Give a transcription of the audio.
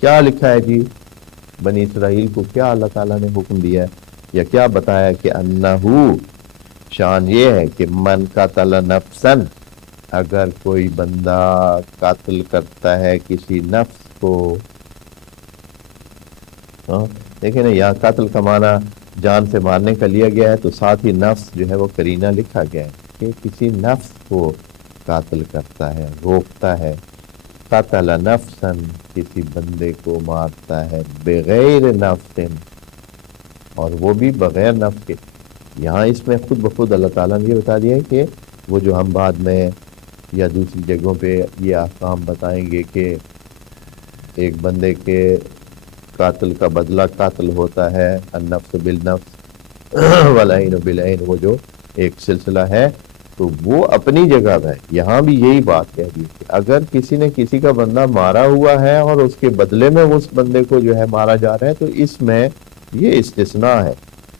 کیا لکھا ہے جی؟ بنی اسرائیل کو کیا اللہ تعالیٰ نے حکم دیا ہے یا کیا بتایا کہ انہو، شان یہ ہے کہ من قتل نفسن، اگر کوئی بندہ قتل کرتا ہے کسی نفس کو، ہاں دیکھیں نا یہاں قتل کا معنی جان سے مارنے کا لیا گیا ہے، تو ساتھ ہی نفس جو ہے وہ کرینہ لکھا گیا ہے کہ کسی نفس کو قاتل کرتا ہے، روکتا ہے، قتل نفسن، کسی بندے کو مارتا ہے، بغیر نفس، اور وہ بھی بغیر نفس کے۔ یہاں اس میں خود بخود اللہ تعالیٰ نے یہ بتا دیا ہے کہ وہ جو ہم بعد میں یا دوسری جگہوں پہ یہ احکام بتائیں گے کہ ایک بندے کے قاتل کا بدلہ قاتل ہوتا ہے، النفس بالنفس والعین بالعین، وہ جو ایک سلسلہ ہے، تو وہ اپنی جگہ ہے۔ یہاں بھی یہی بات کہہ دی کہ اگر کسی نے کسی کا بندہ مارا ہوا ہے اور اس کے بدلے میں اس بندے کو جو ہے مارا جا رہا ہے، تو اس میں یہ استثناء ہے